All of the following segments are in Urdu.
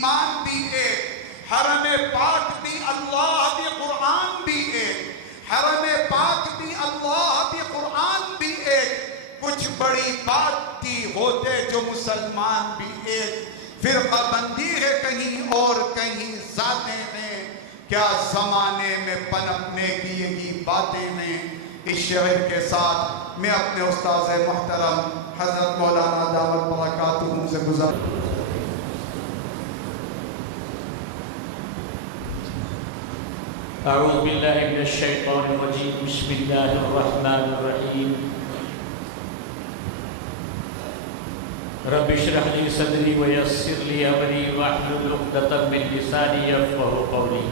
ایمان بھی ایک، حرم پاک بھی اللہ بھی قرآن بھی ایک، حرم پاک بھی اللہ بھی قرآن بھی ایک، کچھ بڑی بات تھی ہوتے جو مسلمان بھی ایک، فرقہ بندی ہے کہیں اور کہیں ذاتیں ہیں، کیا زمانے میں پنپنے کی یہی باتیں ہیں۔ اس شعر کے ساتھ میں اپنے استاذ محترم حضرت مولانا دامت برکاتہم سے گزارتا ہوں۔ اعوذ باللہ من الشیطان الرجیم، بسم اللہ الرحمن الرحیم۔ رب اشرح لي صدری ویسر لي امری واحلل عقدۃ من لسانی یفقہوا قولی۔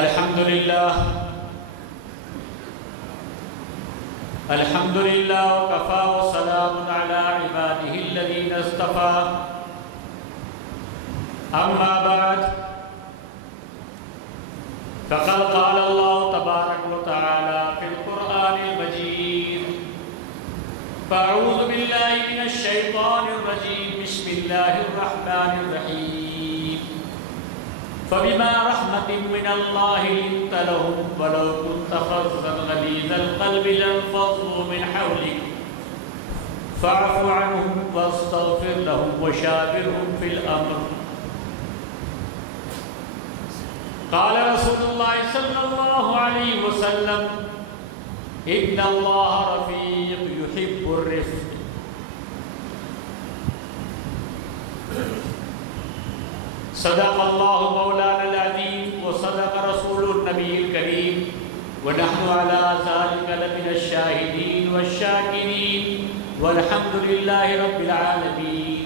الحمد للہ وکفی وسلام علی عباده الذین اصطفی، اما بعد فقد قال اللہ تبارک وتعالی فی القرآن المجید، فاعوذ باللہ من الشیطان الرجیم، بسم اللہ الرحمن الرحیم۔ فبما رحمة من اللہ لنت لهم ولو كنت فظا غلیظ القلب لانفضوا من حولك فاعف عنهم واستغفر لهم وشاورهم في الأمر۔ قال رسول اللہ صلی اللہ علیہ وسلم، ان اللہ رفیق یحب الرفق۔ صدق اللہ مولانا العظیم وصدق رسول النبی الکریم، ونحن على ذلك لمن الشاہدین والشاکرین والحمد للہ رب العالمین۔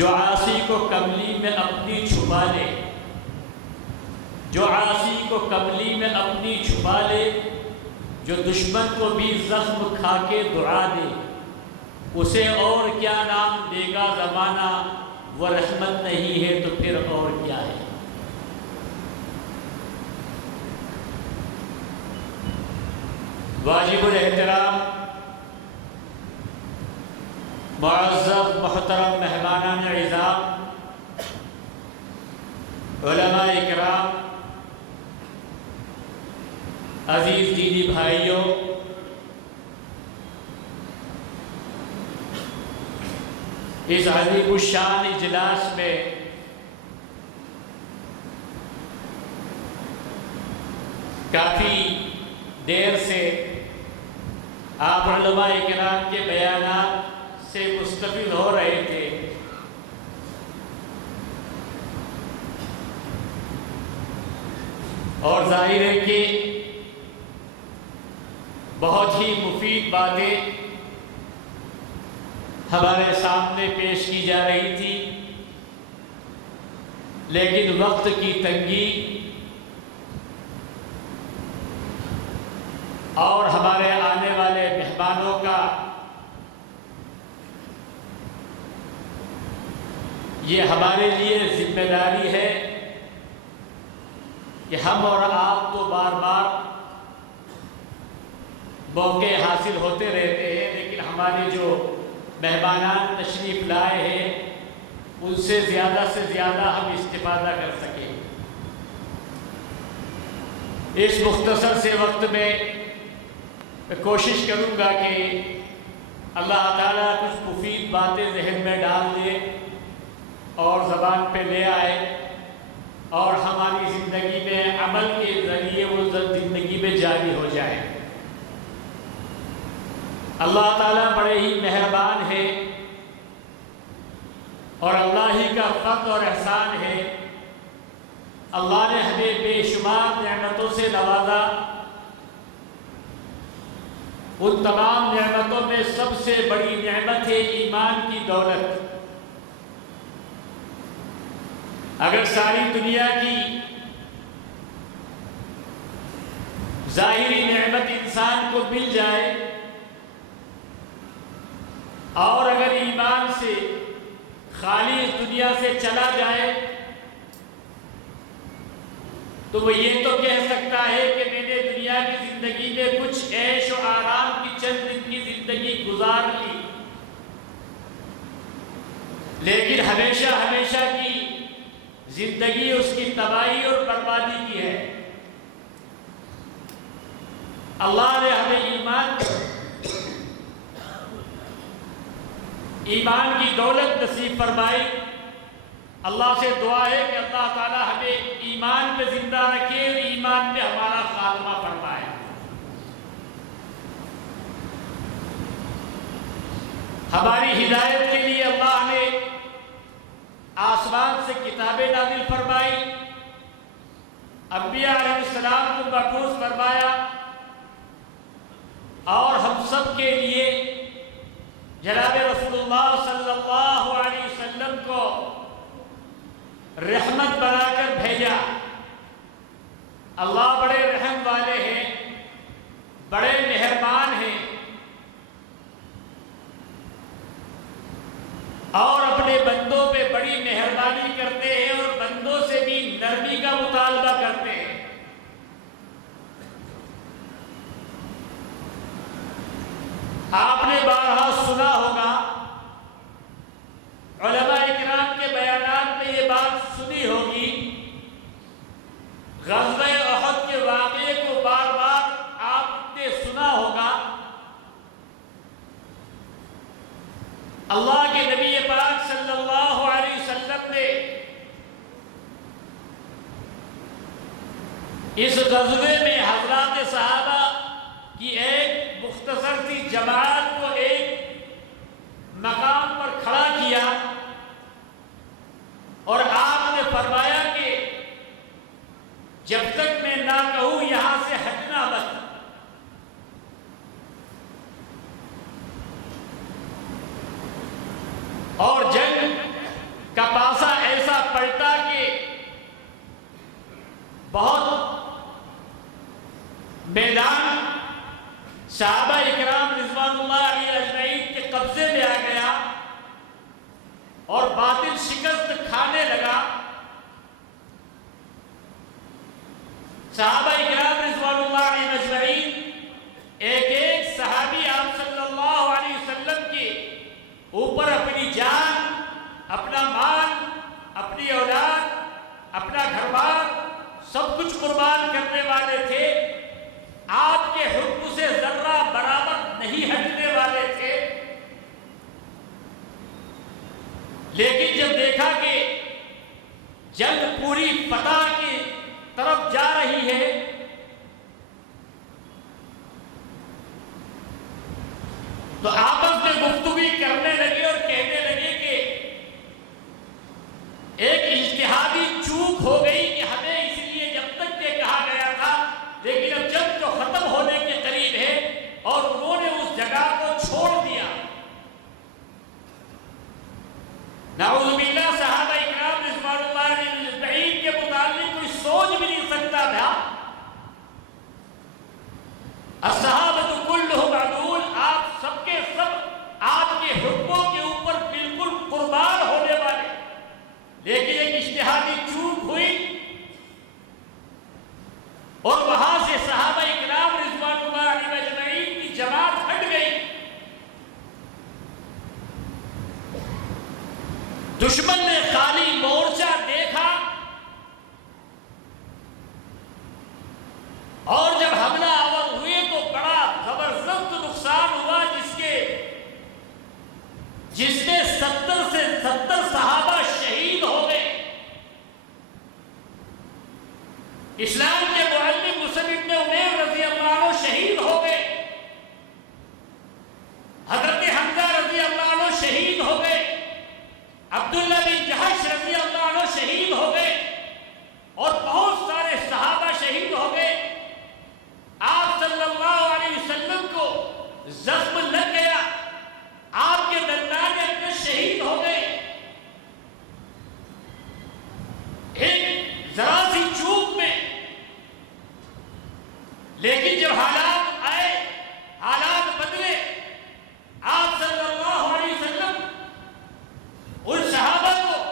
جو عاصی کو کملی میں اپنی چھپا لے، جو عاصی کو کملی میں اپنی چھپا لے، جو دشمن کو بھی زخم کھا کے دعا دے، اسے اور کیا نام دے گا زمانہ، وہ رحمت نہیں ہے تو پھر اور کیا ہے۔ واجب الاحترام معزز محترم مہمانان اعظام، علماء اکرام، عزیز دینی بھائیوں، اس عظیم الشان اجلاس میں کافی دیر سے آپ علماء اکرام کے بیانات سے مستفید ہو رہے تھے، اور ظاہر ہے کہ بہت ہی مفید باتیں ہمارے سامنے پیش کی جا رہی تھی، لیکن وقت کی تنگی اور ہمارے آنے والے مہمانوں کا یہ ہمارے لیے ذمہ داری ہے کہ ہم اور آپ کو بار بار موقع حاصل ہوتے رہتے ہیں، لیکن ہمارے جو مہمانان تشریف لائے ہیں ان سے زیادہ ہم استفادہ کر سکیں۔ اس مختصر سے وقت میں کوشش کروں گا کہ اللہ تعالیٰ کچھ مفید باتیں ذہن میں ڈال دے اور زبان پہ لے آئے، اور ہماری زندگی میں عمل کے ذریعے وہ زندگی میں جاری ہو جائے۔ اللہ تعالیٰ بڑے ہی مہربان ہے، اور اللہ ہی کا فضل اور احسان ہے۔ اللہ نے ہمیں بے شمار نعمتوں سے نوازا، ان تمام نعمتوں میں سب سے بڑی نعمت ہے ایمان کی دولت۔ اگر ساری دنیا کی ظاہری نعمت انسان کو مل جائے اور اگر ایمان سے خالی اس دنیا سے چلا جائے تو وہ یہ تو کہہ سکتا ہے کہ میں نے دنیا کی زندگی میں کچھ عیش و آرام کی چند دن کی زندگی گزار لی، لیکن ہمیشہ ہمیشہ کی زندگی اس کی تباہی اور بربادی کی ہے۔ اللہ نے ہمیں ایمان کی دولت نصیب فرمائی۔ اللہ سے دعا ہے کہ اللہ تعالی ہمیں ایمان پہ زندہ رکھے اور ایمان پہ ہمارا خاتمہ فرمائے۔ ہماری ہدایت کے لیے اللہ نے آسمان سے کتابیں نازل فرمائی، انبیاء علیہ السلام کو مبعوث فرمایا، اور ہم سب کے لیے جناب رسول اللہ صلی اللہ علیہ وسلم کو رحمت بنا کر بھیجا۔ اللہ بڑے رحم والے ہیں، بڑے مہربان ہیں، اور اپنے بندوں پہ بڑی مہربانی کرتے ہیں اور بندوں سے بھی نرمی کا مطالبہ کرتے ہیں۔ آپ نے بارہا سنا ہوگا، علماء اکرام کے بیانات میں یہ بات سنی ہوگی، غزوہ احد کے واقعے کو بار بار آپ نے سنا ہوگا۔ اللہ کے نبی پاک صلی اللہ علیہ وسلم نے اس غزوے میں حضرات صحابہ کی ایک مختصر سی جماعت کو ایک مقام پر کھڑا کیا اور آپ نے فرمایا کہ جب تک میں نہ کہوں یہاں سے ہٹنا مت۔ اور جنگ کا پاسا ایسا پلٹا کہ بہت میدان صحابہ اکرام رضوان اللہ علیہ اجمعین کے قبضے میں آ گیا اور باطل شکست کھانے لگا۔ صحابہ اکرام رضوان اللہ علیہ اجمعین ایک ایک صحابی آپ صلی اللہ علیہ وسلم کے اوپر اپنی جان، اپنا مال، اپنی اولاد، اپنا گھر بار سب کچھ قربان کرنے والے تھے۔ آپ کے حکم سے ذرہ برابر نہیں ہٹنے والے تھے، لیکن جب دیکھا کہ جنگ پوری فتح کی طرف جا رہی ہے تو آپس میں گفتگو کرنے لگے اور کہنے لگے کہ ایک اجتہادی چوک ہو گئی کہ ہمیں اس لیے جب تک یہ کہا گیا تھا، لیکن اب جنگ جو ختم ہونے کے قریب ہے اور انہوں نے اس جگہ کو چھوڑ دیا۔ نعوذ باللہ، صحابہ اکرام رضوان اللہ علیہ اجمعین کے متعلق کوئی سوچ بھی نہیں سکتا تھا۔ الصحابۃ کلھم عدول، آپ سب کے سب آپ کے حکموں کے اوپر بالکل قربان ہونے والے، لیکن ایک اجتہادی چوک ہوئی اور وہاں سے صحابہ اکرام رضوان اللہ علیہ اجمعین کی جماعت ہٹ گئی۔ دشمن نے خالی مورچہ دیکھا اور جب حملہ آور ہوئے تو بڑا زبردست نقصان ہوا، جس میں 70 سے 70 صحابہ شہید ہو گئے۔ اسلام کے معلم مصعب بن عمیر رضی اللہ عنہ شہید ہو گئے، حضرت حمزہ رضی اللہ عنہ شہید ہو گئے، عبداللہ بن جہش رضی اللہ عنہ شہید ہو گئے، اور بہت سارے صحابہ شہید ہو گئے۔ آپ صلی اللہ علیہ وسلم کو زخم لگ گیا، آپ کے دندان اپنے شہید ہو گئے۔ ایک ذرا سی چوک میں، لیکن جب حالات آئے، حالات بدلے، آپ صلی اللہ علیہ وسلم ان صحابہ کو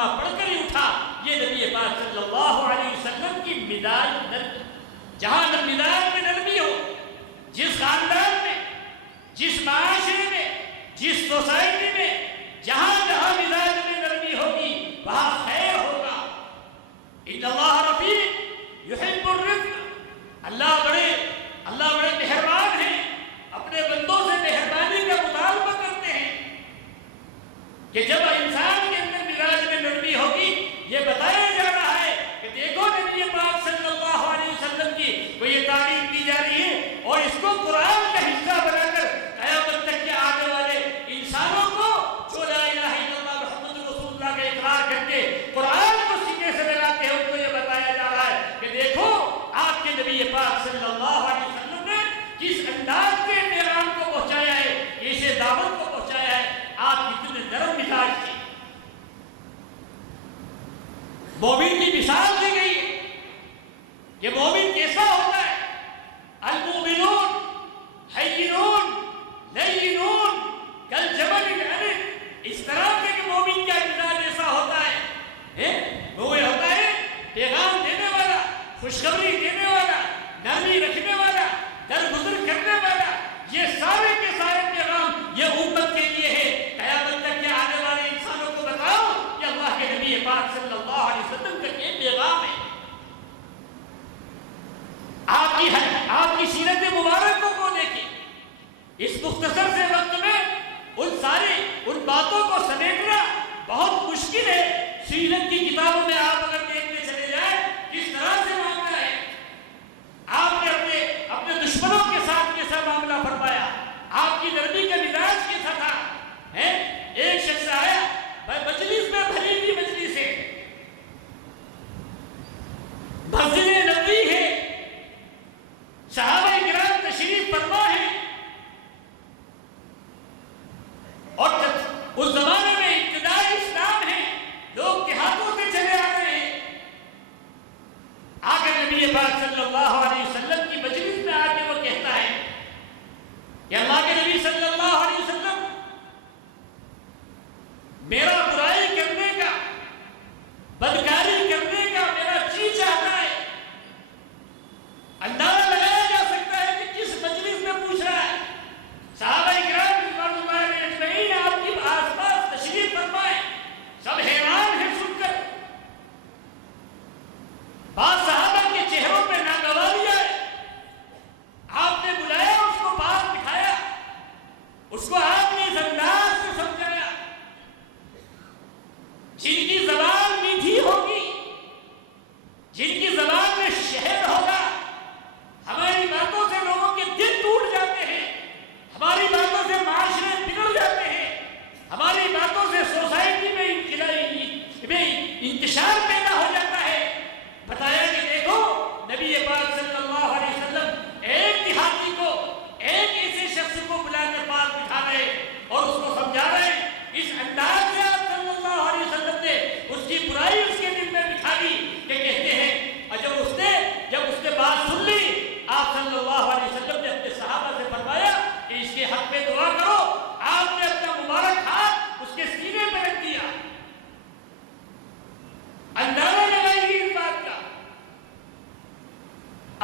کلمہ پڑھ کر ہی اٹھا، یہ نبی پاک صلی اللہ علیہ وسلم کی مزاج نرمی۔ جہاں مزاج میں نرمی ہو، جس خاندان میں، جس معاشرے میں، جس سوسائٹی میں، جہاں جہاں مزاج میں نرمی ہوگی وہاں خیر ہوگا۔ ان اللہ رفیق یحب الرفق، اللہ بڑے مہربان ہیں، اپنے بندوں سے مہربانی کا مطالبہ کرتے ہیں کہ جب انسان کے اندر مزاج میں نرمی ہوگی، یہ بتایا جا رہا ہے کہ دیکھو نبی پاک صلی اللہ علیہ وسلم کی وہ یہ تعلیم دی جا رہی ہے، اور اس کو قرآن کا حصہ بنا کر قیامت تک کے آنے والے انسانوں کو جو لا الہ الا اللہ محمد رسول اللہ کا اقرار کرتے قرآن کو سینے سے لگاتے ہیں، ان کو یہ بتایا جا رہا ہے کہ دیکھو آپ کے نبی پاک صلی اللہ علیہ وسلم نے کس انداز سے پیغام کو پہنچایا ہے، اسے دعوت کو پہنچایا ہے، آپ کتنے نرم مزاج تھے۔ مومن کی مثال دی گئی ہے کہ مومن کیسا ہوتا ہے۔ المؤمنون حیّنون لینون کالجبل العنب، اس طرح سے کہ مومن کا مزاج ایسا ہوتا ہے، وہ ہوتا ہے پیغام دینے والا، خوشخبری دینے والا، نرمی رکھنے والا، درگزر کرنے والا۔ یہ سارے کے سارے پیغام یہ امت کے لیے ہے، قیامت تک کے آنے والے انسانوں کو بتاؤ کہ اللہ کے نبی پاک صلی اللہ علیہ وسلم کا یہ پیغام ہے۔ آپ کی سیرت مبارک کو دیکھیں، اس مختصر سے وقت میں ان باتوں کو سمیٹنا بہت مشکل ہے۔ سیرت کی کتابوں میں آپ اگر دیکھتے چلے جائیں کس طرح سے معاملہ ہے، آپ نے اپنے دشمنوں کے ساتھ کیسا معاملہ فرمایا، آپ کی نرمی کا مزاج کیسا تھا۔ ایک شخص آیا مجلس میں، بھری ہوئی مجلس ہے، مسجد نبوی ہے، صحابہ کرام تشریف فرما ہے، اور اس زمانے میں ابتدائی اسلام ہے، لوگ دیہاتوں سے چلے آ رہے ہیں۔ آگے نبی پاک صلی اللہ علیہ وسلم کی مجلس میں آ کے وہ کہتا ہے کہ اللہ کے نبی صلی اللہ علیہ وسلم، میرا برائی کرنے کا، بدکاری کرنے کا میرا جی چاہتا ہے۔ اندازہ لگایا جا سکتا ہے کہ کس مجلس میں پوچھ رہا ہے۔ صحابہ کرام رضوان اللہ علیہم اجمعین آپ کے آس پاس تشریف فرمائے، سب حیران ہیں سن کر۔ بعض صحابہ کے چہروں پہ ناگواری ہے، آپ نے بلایا، اس کو پاس دکھایا، اس کو آپ نے اس انداز سے سمجھایا۔ جن کی زبان میٹھی ہوگی، جن کی زبان میں شہد ہوگا، ہماری باتوں سے لوگوں کے دل ٹوٹ جاتے ہیں، ہماری باتوں سے معاشرے بگڑ جاتے ہیں، ہماری باتوں سے سوسائٹی میں انتشار پیدا ہو جاتا ہے۔ بتایا کہ دیکھو نبی پاک صلی اللہ علیہ وسلم ایک دیہاتی کو، ایک ایسے شخص کو بلا کر پاس بٹھا رہے اور اس کو سمجھا رہے، اس انداز سے آپ صلی اللہ علیہ وسلم نے اس کی برائی اس کے دل میں بٹھا دی کہ کہتے ہیں، اور جب اس نے بات سن لی، آپ صلی اللہ علیہ وسلم نے اپنے صحابہ سے فرمایا کہ اس کے حق میں دعا کرو۔ آپ نے اپنا مبارک ہاتھ اس کے سینے پہ رکھ دیا۔ اندازہ لگائیے اس بات کا۔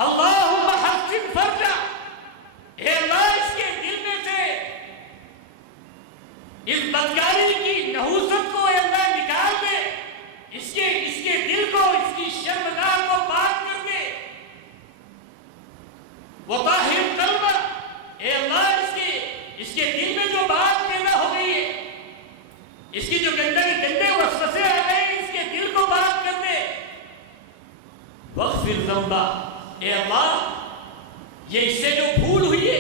اللہم حسن فرجہ، اے اللہ اس کے دل میں سے اس بدکاری کی نحوست کو اے اللہ نکال دے، اس کے دل کو، اس کی شرمگاہ کو پاک کر دے۔ وطاہر قلبہ، اے اللہ اس کے دل میں جو بات پیدا ہو گئی ہے، اس کی جو گندے وسوسے آ گئے، اس کے دل کو پاک کر دے۔ واغفر ذنبہ، اے اللہ یہ اس سے جو بھول ہوئی ہے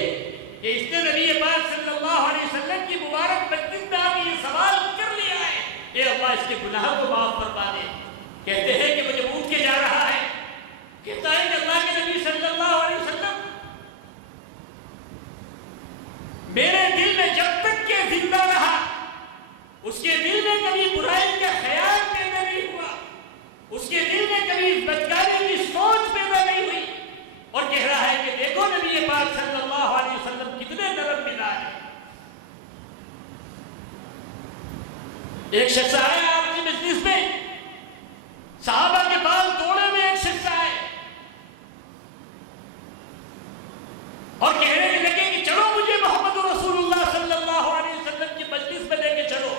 کہ اس نے نبی پاک صلی اللہ علیہ وسلم کی مبارک مجلس میں آ کے یہ سوال کر لیا ہے، اے اللہ اس کے گناہ کو معاف فرما دے۔ کہتے ہیں کہ مجھے اٹھ کے جا رہا ہے، کہتا ہے کہ اللہ کے نبی صلی اللہ علیہ وسلم، میرے دل میں جب تک کہ زندہ رہا، اس کے دل میں کبھی برائی کا خیال پیدا نہیں ہوا، اس کے دل میں کبھی بدکاری کی سوچ پیدا نہیں ہوئی، اور کہہ رہا ہے کہ دیکھو نبی پاک صلی اللہ علیہ وسلم کتنے نرم مزاج ہیں۔ ایک شخص آیا آپ کی مسجد مجلس میں صحابہ کے بال توڑے میں ایک شخص آئے اور کہنے لگے کہ چلو مجھے محمد رسول اللہ صلی اللہ علیہ وسلم کی مجلس میں لے کے چلو،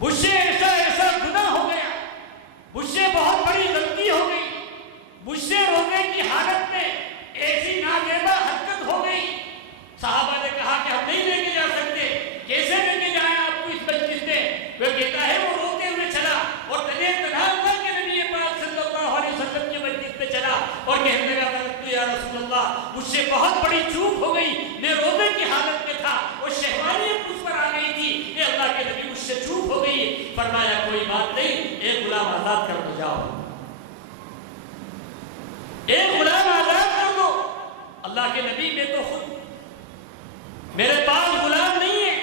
مجھ سے ایسا گناہ ہو گیا، مجھ سے بہت بڑی غلطی ہو گئی، مجھ سے رونے کی حالت میں ایسی ناجائز حرکت ہو گئی۔ صحابہ نے کہا کہ ہم نہیں لے کے جا سکتے، کیسے لے کے جائیں آپ کو اس مجلس میں؟ وہ کہتا ہے وہ روتے ہوئے چلا اور تنہا اللہ کے نبی پاک صلی اللہ علیہ وسلم کی مجلس میں چلا اور کہنے لگا یا رسول اللہ مجھ سے بہت بڑی چوک ہو گئی، میں رونے کی حالت میں تھا اور شہوانیت مجھ پر آ گئی تھی، اے اللہ کے نبی مجھ سے چوک ہو گئی۔ فرمایا کوئی بات نہیں، ایک غلام آزاد کر دو، جاؤ ایک غلام آزاد کر دو۔ اللہ کے نبی میں تو خود میرے پاس غلام نہیں ہے،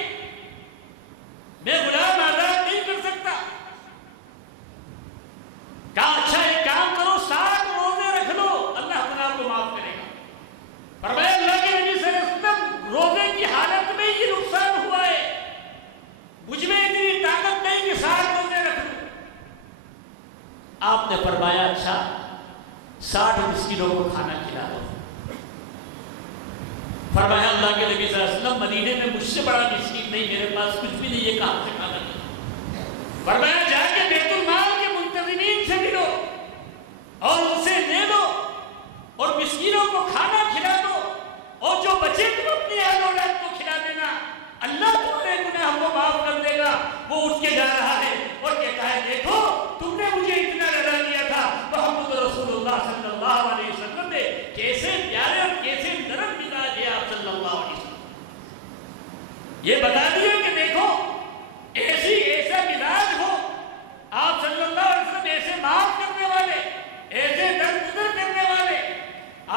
میں غلام آزاد نہیں کر سکتا۔ کہا اچھا ایک کام کرو، 60 روزے رکھ لو، اللہ تعالیٰ کو معاف کرے گا۔ فرمایا اللہ کے نبی صلی اللہ علیہ وسلم روزے کی حالت میں یہ نقصان ہوا ہے، مجھ میں اتنی طاقت نہیں کہ 60 روزے رکھ لوں۔ آپ نے فرمایا اچھا 60 مسکینوں کو کھانا کھلا دو۔ فرمایا اللہ کے نبی صلی اللہ علیہ وسلم مدینے میں مجھ سے بڑا مسکین نہیں، میرے پاس کچھ بھی نہیں، یہ کہاں سے کھانا کھلا؟ فرمایا جا کے بیت المال کے منتظمین سے ملو اور ان سے لے لو اور مسکینوں کو کھانا کھلا دو، اور جو بچے تم اپنی اہل اولاد کو کھلا دینا، اللہ تمہارے گناہ کو معاف کر دے گا۔ وہ اٹھ کے جا رہا ہے اور کہتا ہے دیکھو تم نے مجھے اتنا ڈرا دیا تھا، محمد رسول اللہ صلی اللہ علیہ وسلم نے کیسے پیارے اور کیسے نرم مزاج ہے آپ صلی اللہ علیہ وسلم، یہ بتا دیا کہ دیکھو ایسا مزاج ہو آپ صلی اللہ علیہ وسلم، ایسے معاف کرنے والے، ایسے درگزر کرنے والے۔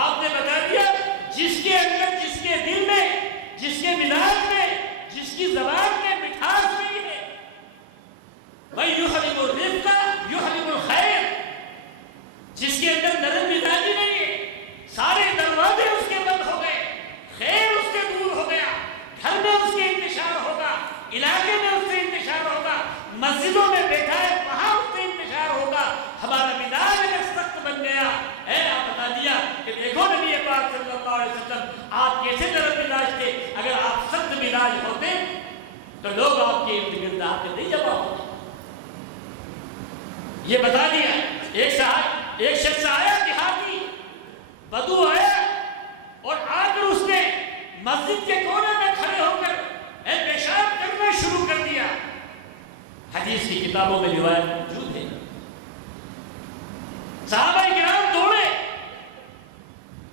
آپ نے بتا دیا جس کے اندر، جس کے دل میں، جس کے مزاج میں، جس کی زبان میں مٹھاس نہیں ہے، بھائی یحرم الرزق یحرم الخیر، جس کے اندر نرم مزاجی نہیں ہے، سارے دروازے اس کے بند ہو گئے، خیر اس سے دور ہو گیا، گھر میں اس کے انتشار ہوگا، علاقے میں اس سے انتشار ہوگا، مسجدوں میں بیٹھا ہے وہاں اس سے انتشار ہوگا۔ ہمارا مزاج اگر سخت بن گیا ہے، آپ بتا دیا کہ دیکھو نبی پاک صلی اللہ علیہ وسلم آپ کیسے نرم مزاج تھے، اگر آپ سخت مزاج ہوتے تو لوگ آپ کے ارد گرد آ کے نہیں جمع ہوتے۔ یہ بتا دیا۔ ایک شخص آیا دیہاتی بدو آیا اور آ کر اس نے مسجد کے کونے میں کھڑے ہو کر پیشاب کرنا شروع کر دیا۔ حدیث کی کتابوں میں روایت موجود ہے۔ صحابہ کرام دوڑے،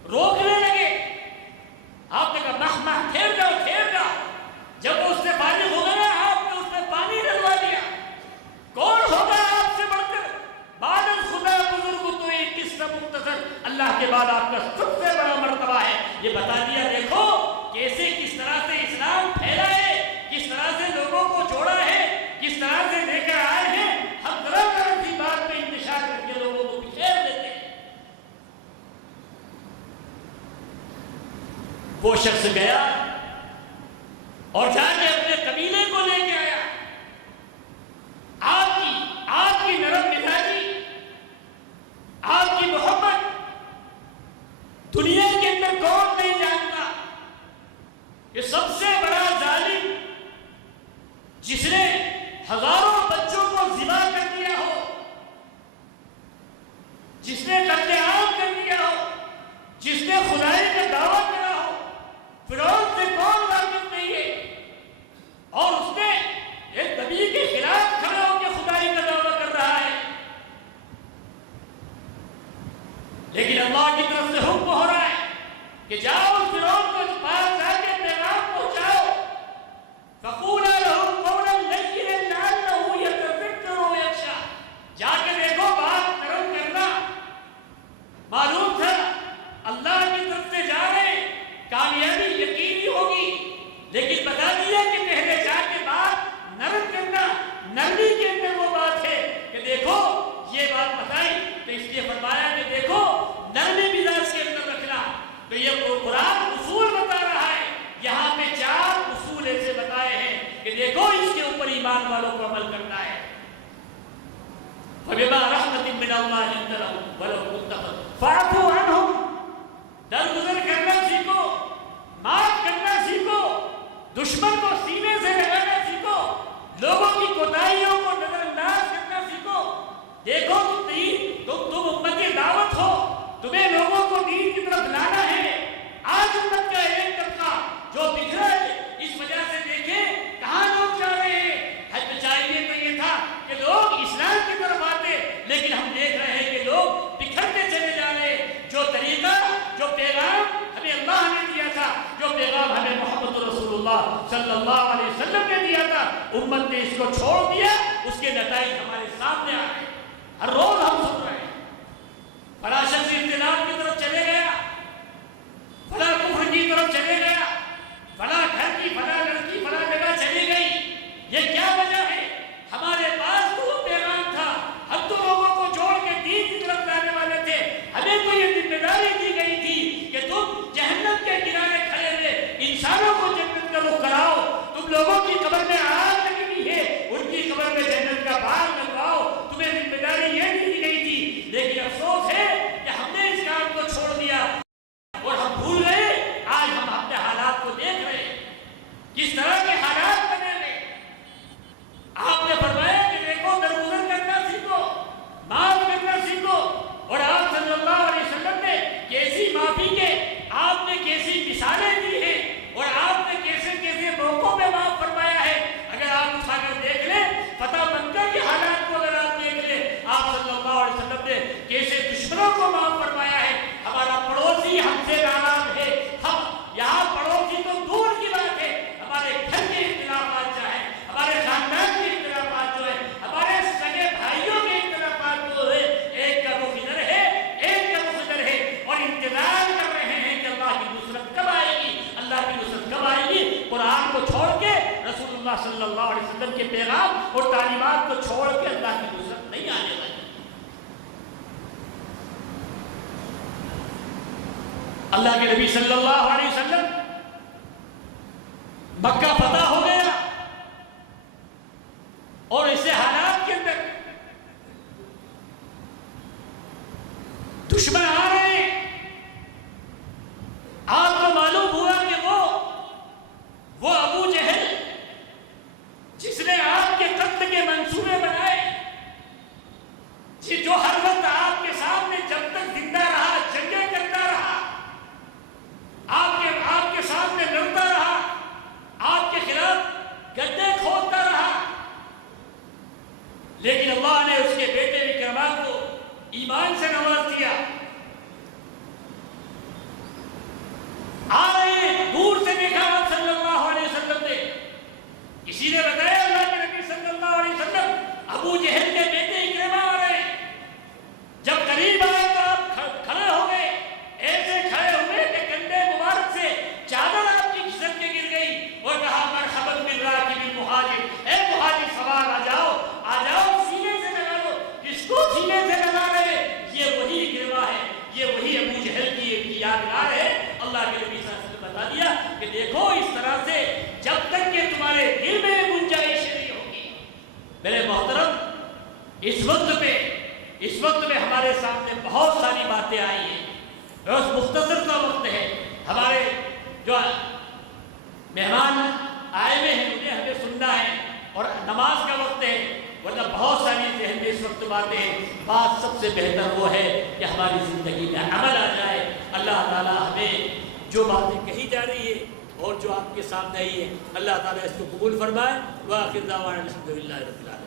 روکنے لگے، آپ نے کہا مخ ٹھہر جاؤ۔ جب اس سے فارغ ہو گیا آپ نے اس میں پانی ڈلوا دیا۔ کون ہوگا آپ سے بڑھ کر؟ بعد خدا بزرگ تو ایک قصہ مختصر، اللہ کے بعد آپ کا سب سے بڑا مرتبہ ہے۔ یہ بتا دیا دیکھو کیسے، کس طرح سے اسلام پھیلا ہے، کس طرح سے لوگوں کو جوڑا ہے، کس طرح سے لے کر آئے ہیں۔ ہم طرح کی بات میں انتشار کر کے لوگوں کو بکھیر دیتے ہیں۔ وہ شخص گیا اور جا کے اپنے قبیلے کو لے کے آیا۔ آپ کی نرم مزاجی، آپ کی محبت دنیا کے اندر کون نہیں جانتا کہ سب سے بڑا ظالم جس نے ہزاروں بچوں کو ذبح کر دیا ہو، جس نے قتل عام کر دیا ہو، جس نے خدائی کا دعویٰ کرا ہو، فرعون سے کون واقف نہیں ہے، اور اس نے ایک نبی کے خلاف کھڑا ہو کے خدائی کا دعویٰ کر رہا ہے، لیکن اللہ کی طرف سے حکم ہو رہا ہے کہ جاؤ فرعون کو پاس جا کے پیغام پہنچاؤ، فقولا له قولا لینا لعلہ یتذکر و یخشی۔ جا کے دیکھو بات نرم کرنا، معلوم تھا اللہ کی طرف سے جا رہے، کامیابی یقینی ہوگی، لیکن بتا دیا کہ پہلے جا کے بات نرم کرنا، نرمی کے اندر وہ بات ہے کہ دیکھو یہ بات بتائی تو اس لیے فرمایا کہ دیکھو نرمی مزاج کے اندر رکھنا۔ تو یہ قرآن اصول بتا رہا ہے، یہاں پہ 4 اصول ایسے بتائے ہیں کہ دیکھو اس کے اوپر ایمان والوں کو عمل کرنا ہے۔ ولو كنت فاعفوا عنهم، درگزر کرنا سیکھو، معاف کرنا سیکھو، دشمن کو سینے سے لگانا سیکھو، لوگوں کی کوتاہیوں کو نظر انداز کرنا سیکھو۔ دیکھو تم امت دعوت ہو، تمہیں لوگوں کو دین کی طرف لانا ہے۔ آج امت کا ایک طبقہ جو بکھرا ہے، اس وجہ سے دیکھیں کہاں لوگ جا رہے ہیں۔ ہمیں چاہیے تو یہ تھا کہ لوگ اسلام کی طرف آتے، لیکن ہم دیکھ رہے ہیں کہ لوگ بکھرتے چلے جا رہے ہیں۔ جو طریقہ، جو پیغام ہمیں اللہ نے دیا تھا، جو پیغام ہمیں محمد رسول اللہ صلی اللہ علیہ وسلم نے دیا تھا، امت نے اس کو چھوڑ دیا۔ اس کے نتائج ہمارے سامنے آ رہے ہیں، ہر روز ہم سن رہے ہیں۔ فلاں شخص اختلاف کی طرف چلے گیا، فلاں کفر کی طرف چلے گیا، فلاں گھر کی فلاں لڑکی فلاں جگہ چلی گئی۔ یہ کیا وجہ ہے؟ ہمارے پاس تو وہ پیغام تھا، ہم تو لوگوں کو جوڑ کے دین کی طرف لانے والے تھے۔ ہمیں تو یہ ذمہ داری دی گئی تھی کہ تم جہنم کے کنارے کھڑے ہوئے انسانوں کو جنت کا رخ کراؤ، تم لوگوں کی قبر میں آگ لگی ہوئی ہے، ان کی قبر میں جنت کا باغ لگواؤ، تمہیں ذمہ داری یہ دی گئی تھی۔ لیکن افسوس ہے کہ ہم نے اس کام کو چھوڑ دیا اور ہم بھول گئے۔ آج ہم اپنے حالات کو دیکھ رہے ہیں، کس طرح کے حالات بنے ہوئے۔ آپ نے فرمایا کہ دیکھو درگزر کرنا سیکھو، معاف کرنا سیکھو، اور آپ صلی اللہ علیہ وسلم نے کیسی معافی کے آپ نے کیسی مثالیں دی ہیں، اور آپ نے کیسے کیسے موقعوں پہ معاف فرمایا ہے۔ اگر آپ اٹھا کر دیکھ لیں فتح مکہ کے حالات کو، اگر آپ دیکھ لیں آپ صلی اللہ علیہ وسلم نے کیسے دشمنوں کو معاف فرمایا ہے۔ ہمارا پڑوسی ہم سے ناراض ہے، ہم یہاں پڑوسی تو دور کی بات ہے، ہمارے گھر کے اختلافات چاہے، ہمارے خاندان کے اختلافات جو ہے، ہمارے سگے بھائیوں کے اختلافات جو ہے، ایک کا رخ ادھر ہے، ایک کا رخ ادھر ہے، اور انتظار کر رہے ہیں کہ اللہ کی نصرت کب آئے گی، اللہ کی نصرت کب آئے گی۔ قرآن کو چھوڑ کے، رسول اللہ صلی اللہ علیہ وسلم کے پیغام اور تعلیمات کو چھوڑ کے اللہ کی نصرت نہیں آنے والی۔ اللہ کے نبی صلی اللہ علیہ وسلم مکہ فتح ہو گیا، اور ایسے حالات کے اندر دشمن آ رہے ہیں۔ آپ کو معلوم ہوا کہ وہ ابو جہل جس نے آپ کے قتل کے منصوبے بنائے، جو ہر وقت آپ کے سامنے جب تک زندہ رہا جنگیں کرتا رہا، آپ کے سامنے لڑتا رہا، آپ کے خلاف گڈھے کھودتا رہا، لیکن اللہ نے اس کے بیٹے اکرمہ کو ایمان سے نواز دیا۔ آ رہے دور سے دیکھا آپ صلی اللہ علیہ وسلم نے، کسی نے بتایا اللہ کے نبی صلی اللہ علیہ وسلم ابو جہل کے بیٹے اکرمہ آ رہے ہیں۔ جب قریب آئے تو آپ کھڑے ہو گئے، ایسے کھڑے ہوئے کہ کندھے مبارک سے چادر آپ کی کھسک کے گر گئی، اور کہا مرحبا بالراکب المہاجر، اے مہاجر سوار آ جاؤ سینے سے لگا لو۔ کس کو سینے سے لگا رہے؟ یہ وہی اکرمہ ہے، یہ وہی ابو جہل کی یادگار ہے۔ اللہ کے نبی صلی اللہ علیہ وسلم بتا دیا کہ دیکھو اس طرح سے جب تک کہ تمہارے دل میں گنجائش نہیں ہوگی۔ میرے محترم، اس وقت میں ہمارے سامنے بہت ساری باتیں آئی ہیں، بس مختصر کا وقت ہے، ہمارے جو مہمان آئے ہوئے ہیں انہیں ہمیں سننا ہے، اور نماز کا وقت ہے، ورنہ بہت ساری ذہن میں اس وقت باتیں ہیں۔ بات سب سے بہتر وہ ہے کہ ہماری زندگی میں عمل آ جائے۔ اللہ تعالیٰ ہمیں جو باتیں کہی جا رہی ہے اور جو آپ کے سامنے آئی ہے، اللہ تعالیٰ اس کو قبول فرمائے۔ وآخر دعوانا الحمدللہ رب العالمین۔